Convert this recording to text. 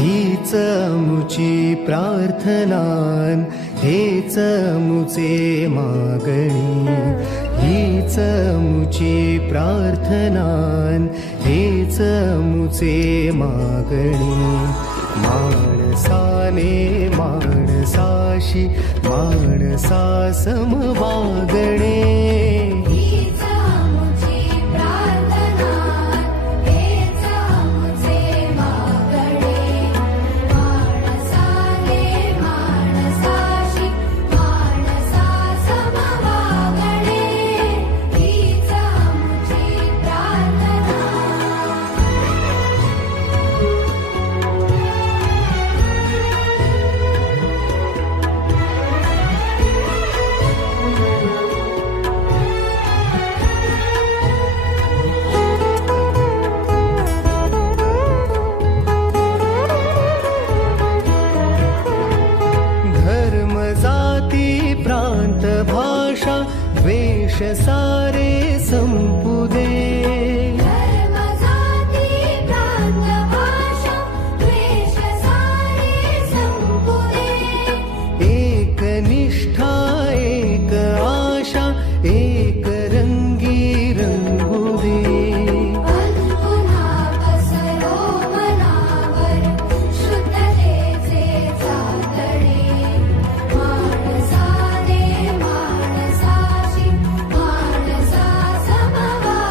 हीच मुची प्रार्थनान, हेच मुचे मागणी. हीच मुची प्रार्थनान, हेच मुचे मागणी. माणसाने माणसाशी माणसा सम वागणे. भाषा द्वेष सा